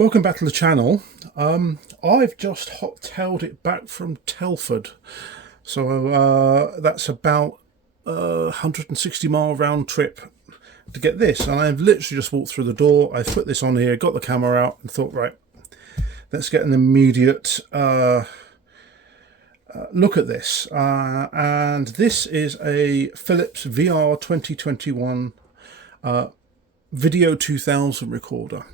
Welcome back to the channel. I've just hot-tailed it back from Telford, so that's about a 160 mile round trip to get this, and I've literally just walked through the door. I've put this on here, got the camera out and thought, right, let's get an immediate look at this, and this is a Philips VR2021 Video 2000 recorder.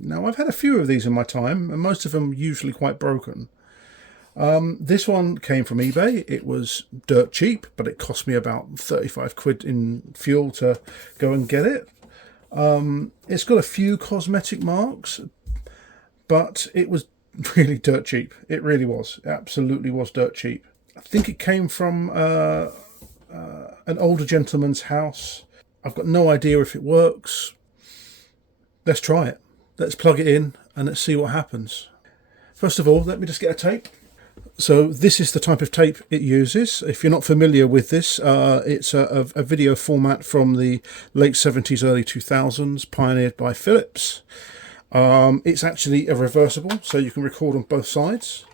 Now, I've had a few of these in my time, and most of them usually quite broken. This one came from eBay. It was dirt cheap, but it cost me about 35 quid in fuel to go and get it. It's got a few cosmetic marks, but it was really dirt cheap. It really was. It absolutely was dirt cheap. I think it came from an older gentleman's house. I've got no idea if it works. Let's try it. Let's plug it in and let's see what happens. First of all, let me just get a tape. So this is the type of tape it uses. If you're not familiar with this, it's a video format from the late 70s, early 2000s, pioneered by Philips. It's actually a reversible, so you can record on both sides,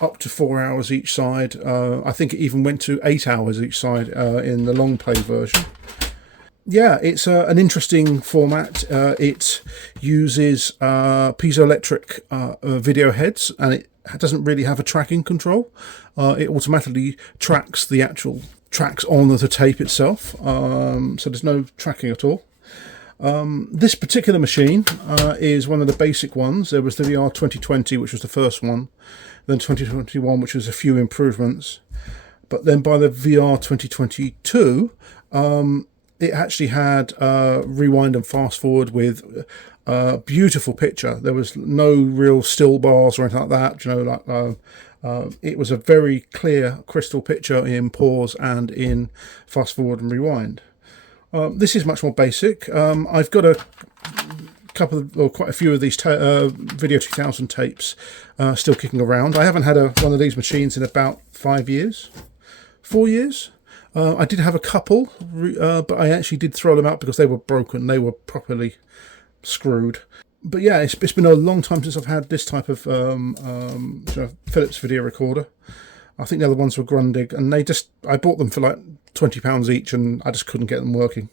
up to 4 hours each side. I think it even went to 8 hours each side in the long play version. Yeah, it's an interesting format. It uses piezoelectric video heads, and it doesn't really have a tracking control. It automatically tracks the actual tracks on the tape itself, so there's no tracking at all. This particular machine is one of the basic ones. There was the VR2020, which was the first one, then 2021, which was a few improvements. But then by the VR2022, it actually had rewind and fast forward with a beautiful picture. There was no real still bars or anything like that. You know, like it was a very clear crystal picture in pause and in fast forward and rewind. This is much more basic. I've got a couple of, or quite a few of these Video 2000 tapes still kicking around. I haven't had one of these machines in about 5 years, 4 years. I did have a couple, but I actually did throw them out because they were broken. They were properly screwed. But yeah, it's been a long time since I've had this type of Philips video recorder. I think the other ones were Grundig, and I bought them for like £20 each, and I just couldn't get them working.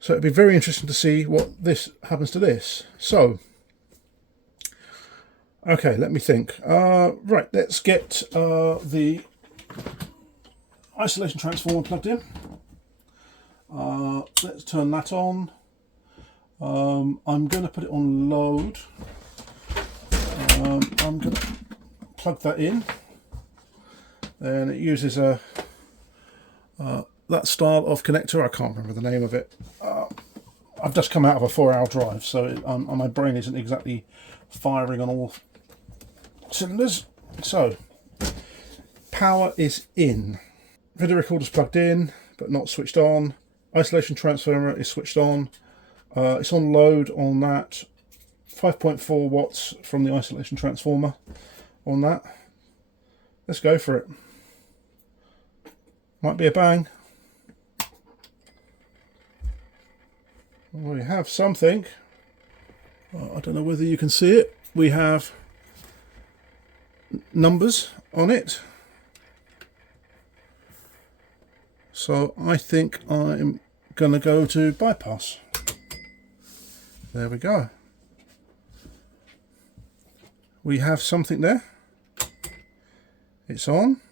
So it'd be very interesting to see what this happens to this. So, okay, let me think. Right, let's get the isolation transformer plugged in. Let's turn that on. I'm going to put it on load. I'm going to plug that in. And it uses that style of connector. I can't remember the name of it. I've just come out of a 4-hour drive, so my brain isn't exactly firing on all cylinders. So, power is in. Video recorder's plugged in, but not switched on. Isolation transformer is switched on. It's on load on that. 5.4 watts from the isolation transformer on that. Let's go for it. Might be a bang. We have something. I don't know whether you can see it. We have numbers on it. So I think I'm going to go to bypass. There we go. We have something there. It's on.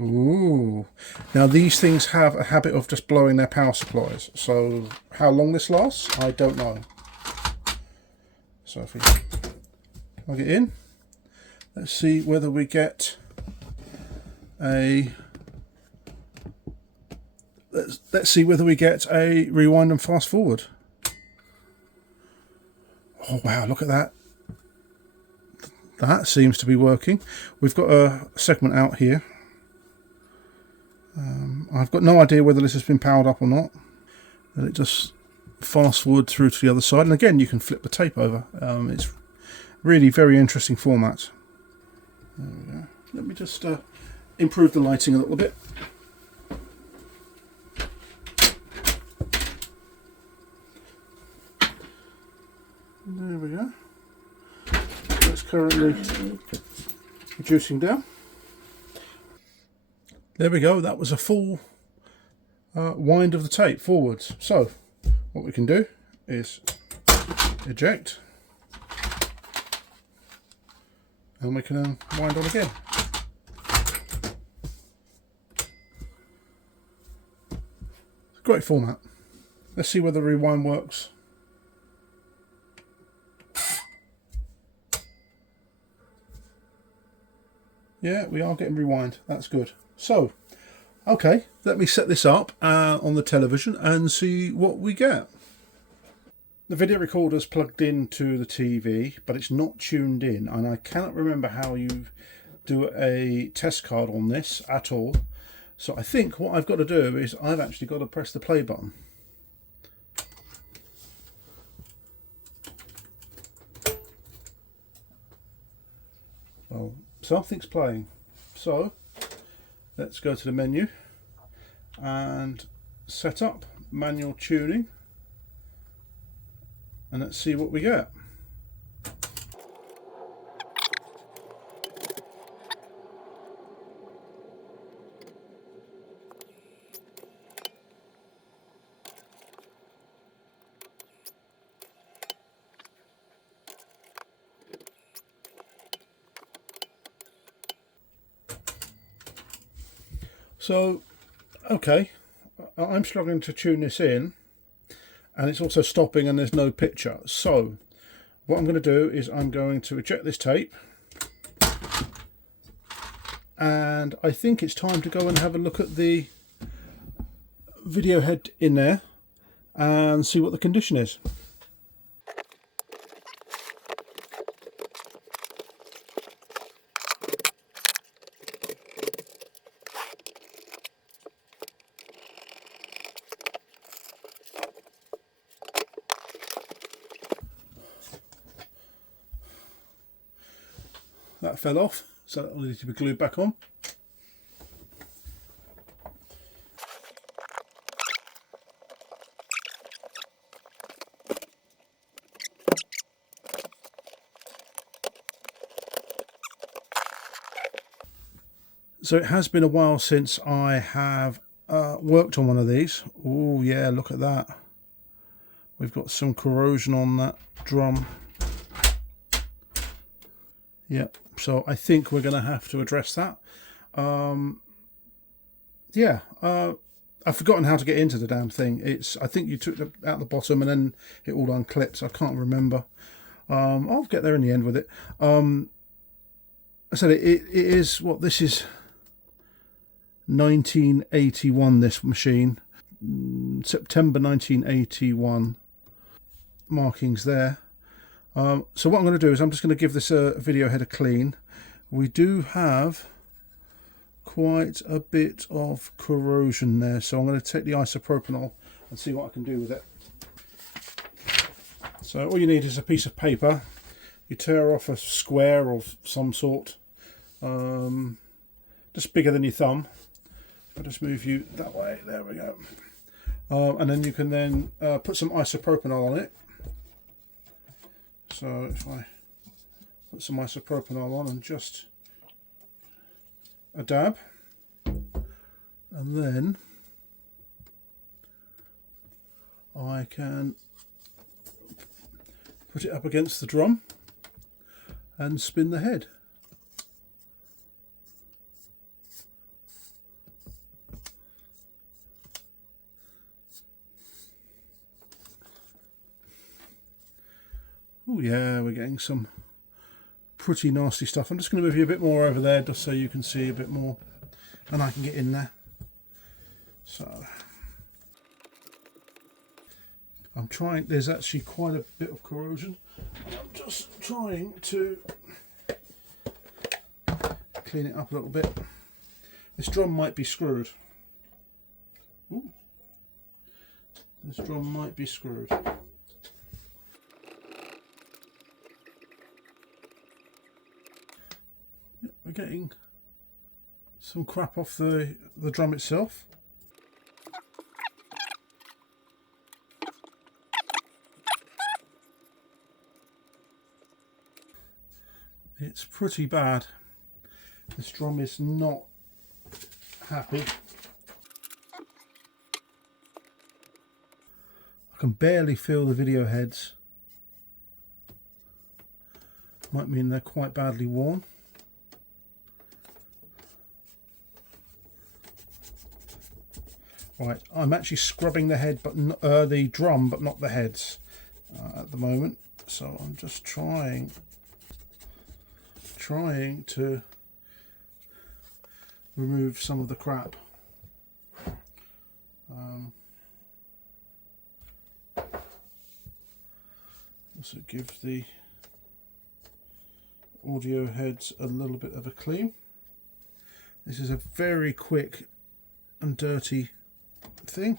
Ooh. Now these things have a habit of just blowing their power supplies. So how long this lasts, I don't know. So if we plug it in, let's see whether we get let's see whether we get a rewind and fast forward. Oh wow, look at that. That seems to be working. We've got a segment out here. I've got no idea whether this has been powered up or not. And it just fast forward through to the other side. And again, you can flip the tape over. It's really very interesting format. There we go. Let me just improve the lighting a little bit. There we go. It's currently reducing down. There we go, that was a full wind of the tape forwards. So what we can do is eject, and we can wind on again. Great format. Let's see whether the rewind works. Yeah, we are getting rewind. That's good. So, okay, let me set this up on the television and see what we get. The video recorder's plugged into the TV, but it's not tuned in, and I cannot remember how you do a test card on this at all. So I think what I've got to do is I've actually got to press the play button. Well, something's playing. So let's go to the menu and set up manual tuning, and let's see what we get. So, okay, I'm struggling to tune this in, and it's also stopping and there's no picture. So what I'm going to do is I'm going to eject this tape, and I think it's time to go and have a look at the video head in there and see what the condition is. That fell off, so that will need to be glued back on. So it has been a while since I have worked on one of these. Oh yeah, look at that. We've got some corrosion on that drum. Yep, so I think we're going to have to address that. Yeah, I've forgotten how to get into the damn thing. I think you took it out the bottom and then it all unclips. I can't remember. I'll get there in the end with it. I said it is what this is. 1981. This machine, September 1981. Markings there. So what I'm going to do is I'm just going to give this a video head a clean. We do have quite a bit of corrosion there, so I'm going to take the isopropanol and see what I can do with it. So all you need is a piece of paper. You tear off a square of some sort, just bigger than your thumb. I'll just move you that way, there we go. And then you can then put some isopropanol on it. So if I put some isopropanol on and just a dab, and then I can put it up against the drum and spin the head. Oh yeah, we're getting some pretty nasty stuff. I'm just going to move you a bit more over there just so you can see a bit more and I can get in there. So I'm trying, there's actually quite a bit of corrosion. I'm just trying to clean it up a little bit. This drum might be screwed. Ooh. This drum might be screwed. We're getting some crap off the drum itself. pretty bad. This drum is not happy. I can barely feel the video heads. Might mean they're quite badly worn. Right, I'm actually scrubbing the head, but the drum, but not the heads at the moment. So I'm just trying to remove some of the crap. Also give the audio heads a little bit of a clean. This is a very quick and dirty thing.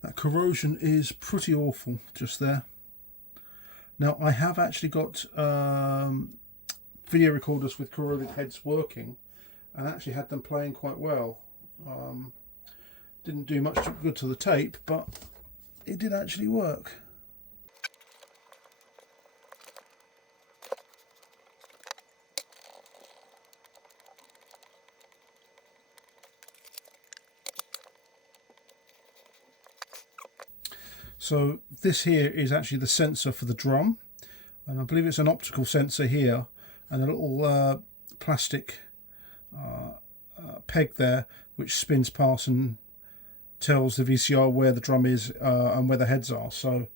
That corrosion is pretty awful just there. Now I have actually got video recorders with corroded heads working, and actually had them playing quite well. Didn't do much good to the tape, but it did actually work. So this here is actually the sensor for the drum, and I believe it's an optical sensor here, and a little plastic peg there which spins past and tells the VCR where the drum is and where the heads are. So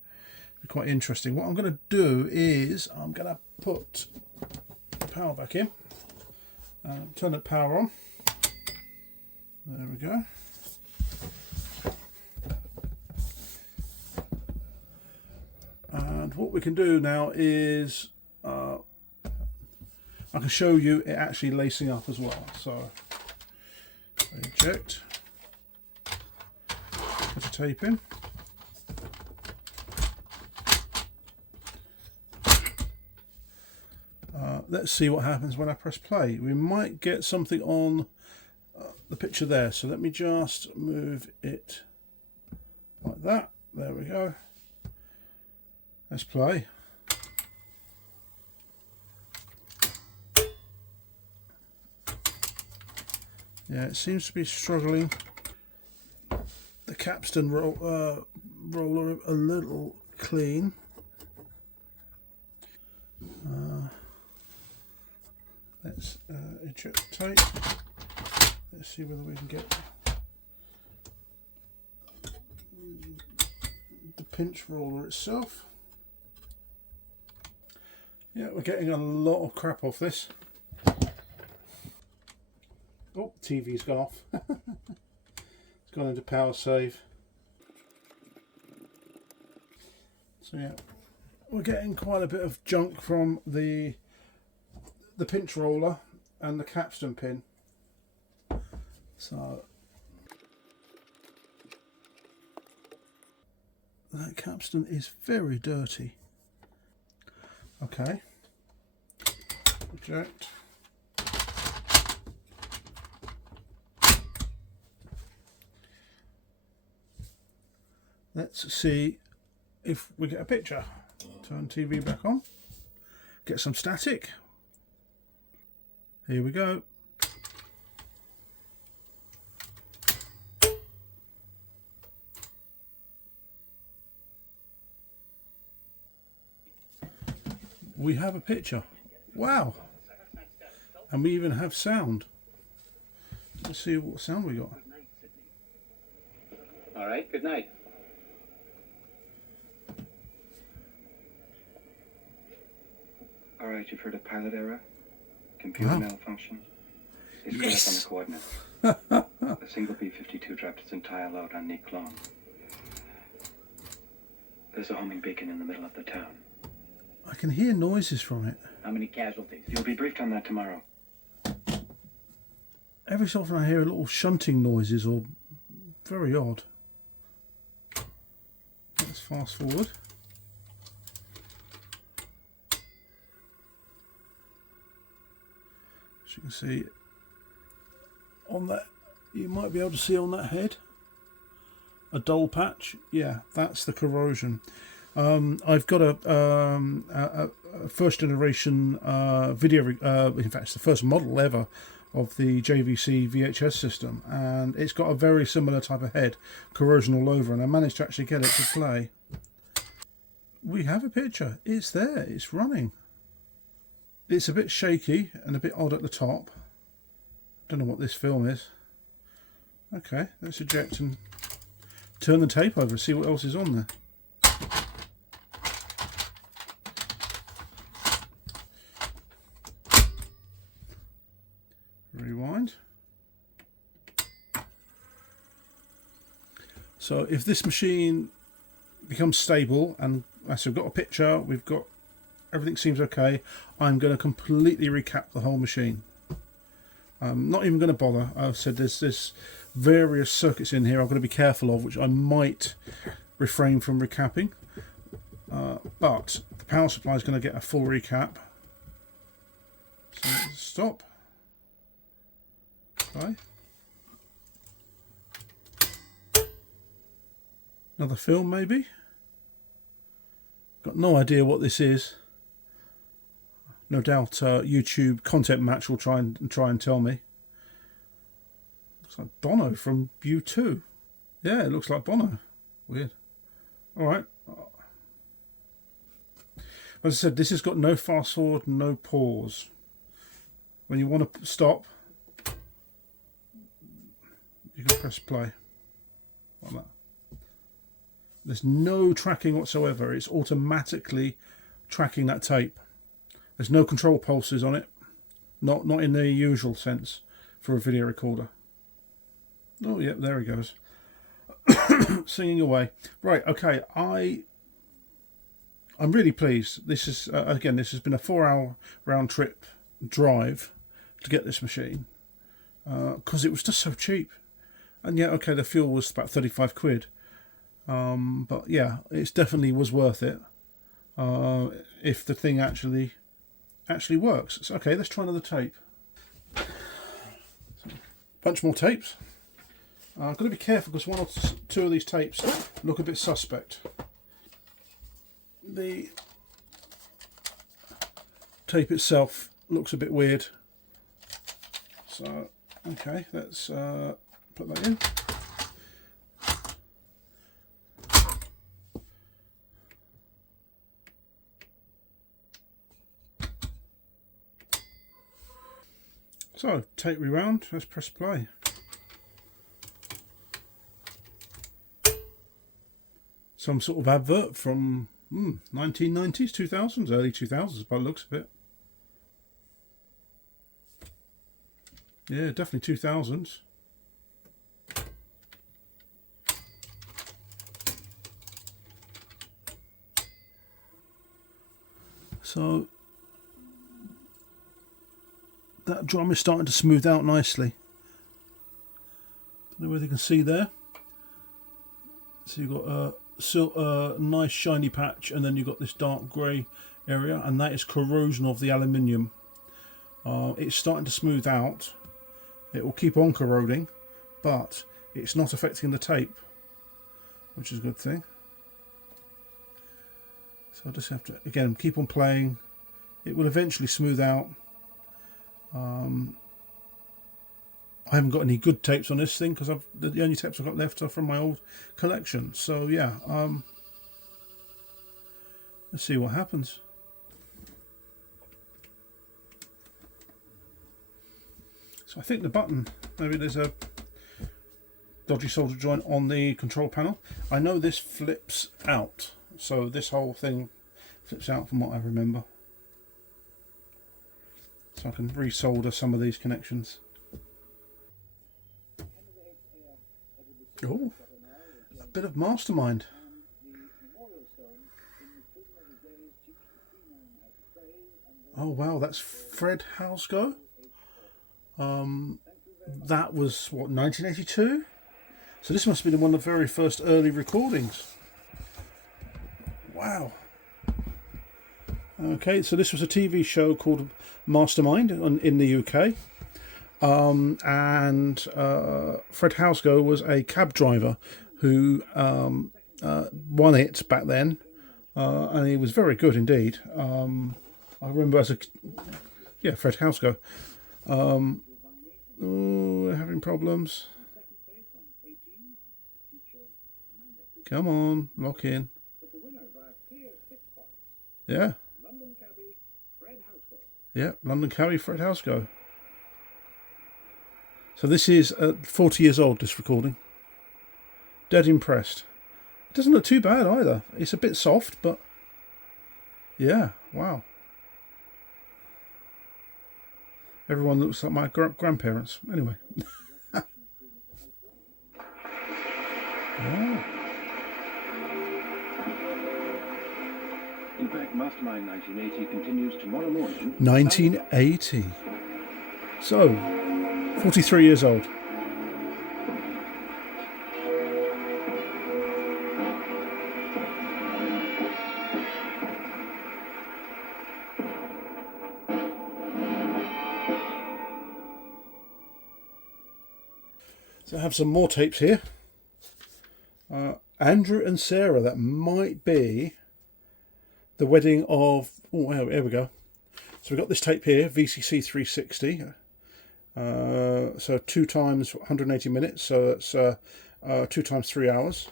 quite interesting. What I'm going to do is I'm going to put the power back in, turn the power on. There we go. And what we can do now is I can show you it actually lacing up as well. So eject, put a tape in. Let's see what happens when I press play. We might get something on the picture there. So let me just move it like that. There we go. Let's play. Yeah, it seems to be struggling. The capstan roller a little clean. Let's eject tape. Let's see whether we can get the pinch roller itself. Yeah, we're getting a lot of crap off this. Oh, TV's gone off. It's gone into power save. So yeah, we're getting quite a bit of junk from the pinch roller and the capstan pin. So that capstan is very dirty. Okay, eject. Let's see if we get a picture. Turn TV back on, get some static. Here we go. We have a picture. Wow. And we even have sound. Let's see what sound we got. All right, good night. All right, you've heard of pilot error, computer malfunction. It's Yes. on the coordinates. A single B-52 dropped its entire load on Neat Clone. There's a homing beacon in the middle of the town. I can hear noises from it. How many casualties? You'll be briefed on that tomorrow. Every so often I hear little shunting noises, or very odd. Let's fast forward. As you can see on that, you might be able to see on that head a dull patch. Yeah, that's the corrosion. I've got a first generation video. In fact, it's the first model ever of the JVC VHS system, and it's got a very similar type of head, corrosion all over, and I managed to actually get it to play. We have a picture. It's there. It's running. It's a bit shaky and a bit odd at the top. Don't know what this film is. Okay, let's eject and turn the tape over and see what else is on there. Rewind. So if this machine becomes stable, and so we've got a picture, we've got everything seems okay, I'm going to completely recap the whole machine. I'm not even going to bother. I've said there's various circuits in here I've got to be careful of, which I might refrain from recapping. But the power supply is going to get a full recap. So stop. Okay. Another film maybe. Got no idea what this is. No doubt YouTube Content Match will try and tell me. Looks like Bono from U2. Yeah, it looks like Bono. Weird. Alright. As I said, this has got no fast forward, no pause. When you want to stop, you can press play. Like that. There's no tracking whatsoever. It's automatically tracking that tape. There's no control pulses on it. Not in the usual sense for a video recorder. Oh, yep, there he goes. Singing away. Right, okay, I'm really pleased. This is, again, this has been a 4-hour round trip drive to get this machine. Because it was just so cheap. And yeah, okay, the fuel was about 35 quid. But yeah, it definitely was worth it. If the thing actually works. So, okay, let's try another tape. Bunch more tapes. I've got to be careful because one or two of these tapes look a bit suspect. The tape itself looks a bit weird. So, okay, let's put that in. So, tape rewound, let's press play. Some sort of advert from 1990s, 2000s, early 2000s by the looks of it. Yeah, definitely 2000s. So that drum is starting to smooth out nicely. Don't know whether you can see there. So you've got a nice shiny patch, and then you've got this dark grey area, and that is corrosion of the aluminium. It's starting to smooth out. It will keep on corroding, but it's not affecting the tape, which is a good thing. So I just have to, again, keep on playing. It will eventually smooth out. I haven't got any good tapes on this thing because the only tapes I've got left are from my old collection. So yeah, let's see what happens. So I think the button, maybe there's a dodgy solder joint on the control panel. I know this flips out, so this whole thing flips out from what I remember. So I can resolder some of these connections. Oh, a bit of Mastermind. Oh wow, that's Fred Housego. That was what, 1982? So this must have been one of the very first early recordings. Wow. Okay, so this was a TV show called Mastermind in the UK. And Fred Housego was a cab driver who won it back then. and he was very good indeed. I remember as a Fred Housego. We're having problems. Come on, lock in. Yeah. Yeah, London Cabby Fred Housego. So this is 40 years old, this recording. Dead impressed. It doesn't look too bad either. It's a bit soft, but yeah, wow. Everyone looks like my grandparents. Anyway. Oh. In fact, Mastermind 1980 continues tomorrow morning. 1980. So, 43 years old. So I have some more tapes here. Andrew and Sarah, that might be the wedding of... Oh, here we go. So we've got this tape here, VCC 360. So 2 times 180 minutes, so that's 2 times 3 hours.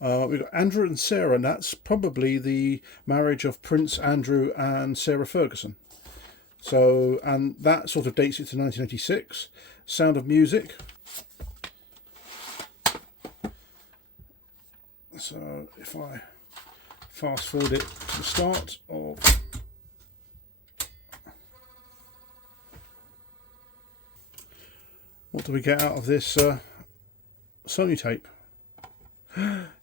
We've got Andrew and Sarah, and that's probably the marriage of Prince Andrew and Sarah Ferguson. So, and that sort of dates it to 1986. Sound of Music. So if I fast forward it to the start of... What do we get out of this Sony tape?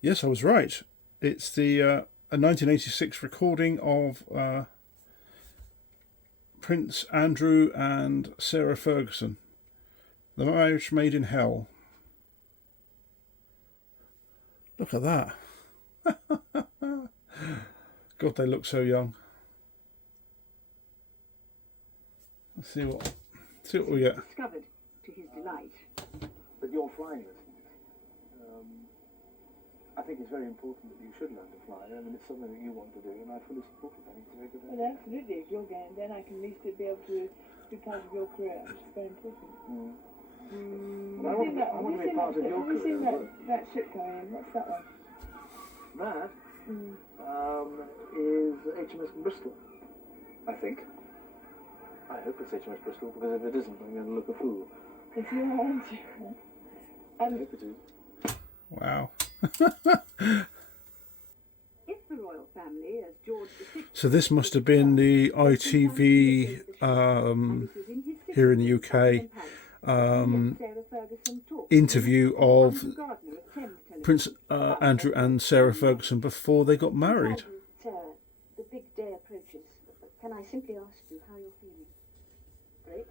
Yes, I was right. It's the a 1986 recording of Prince Andrew and Sarah Ferguson. The Marriage Made in Hell. Look at that. God, they look so young. Let's see what we get. Discovered to his delight. But you're flying this. I think it's very important that you should learn to fly. I mean, it's something that you want to do, and I fully support it. I think it's a very good idea. Well, absolutely. If you're going, then I can at least be able to be part of your career, which is very important. Well, I want to be part of your Have you seen career. that ship going in? What's that one? That is HMS Bristol, I think. I hope it's HMS Bristol, because if it isn't, I'm going to look a fool. If you are, aren't you? I hope it is. Wow. If the royal family, as George VI, So this must have been the ITV here in the UK interview of Prince Andrew and Sarah Ferguson before they got married. Sarah, the big day approaches. Can I simply ask you how you're feeling? Great.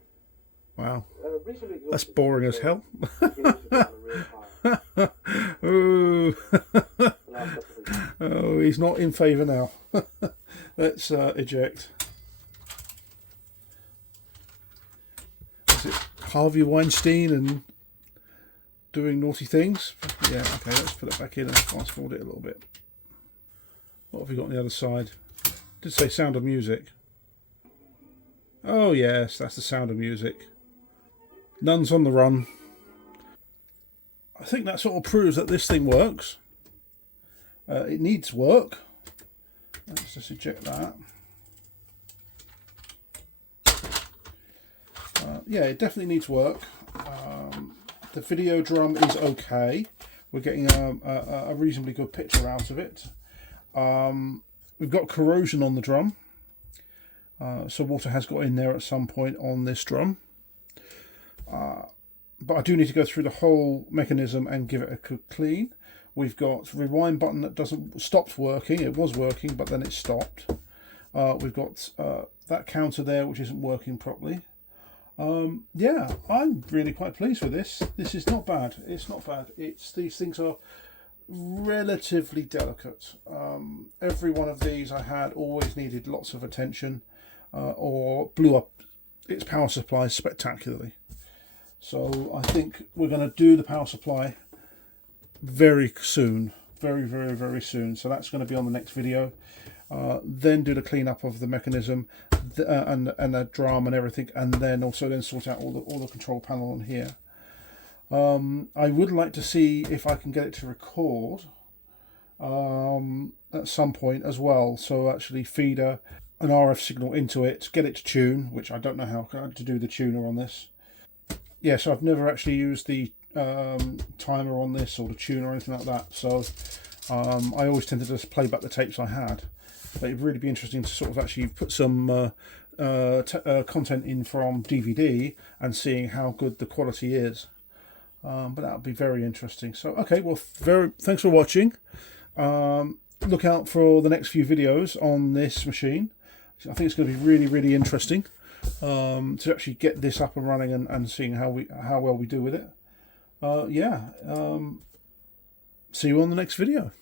Wow, Recently, that's boring as hell. The Ooh. last couple of weeks. Oh, he's not in favour now. Let's eject. Is it Harvey Weinstein and doing naughty things? Yeah, okay, let's put it back in and fast forward it a little bit. What have we got on the other side? Did say Sound of Music. Oh yes, that's the Sound of Music. Nuns on the Run. I think that sort of proves that this thing works. It needs work. Let's just eject that. Yeah, it definitely needs work. The video drum is okay. We're getting a reasonably good picture out of it. We've got corrosion on the drum. So water has got in there at some point on this drum. But I do need to go through the whole mechanism and give it a good clean. We've got rewind button that stopped working. It was working, but then it stopped. We've got that counter there, which isn't working properly. Yeah, I'm really quite pleased with this. This is not bad. It's not bad. These things are relatively delicate. Every one of these I had always needed lots of attention or blew up its power supply spectacularly. So I think we're going to do the power supply very soon. very, very, very soon. So that's going to be on the next video. Then do the cleanup of the mechanism and the drum and everything, and then also sort out all the control panel on here. I would like to see if I can get it to record at some point as well. So actually feed an RF signal into it, get it to tune, which I don't know how to do the tuner on this. Yeah, so I've never actually used the timer on this or the tuner or anything like that. So I always tend to just play back the tapes I had. But it'd really be interesting to sort of actually put some content in from DVD and seeing how good the quality is. But that would be very interesting. So, okay, well, thanks for watching. Look out for the next few videos on this machine. I think it's going to be really, really interesting to actually get this up and running and seeing how well we do with it. Yeah. See you on the next video.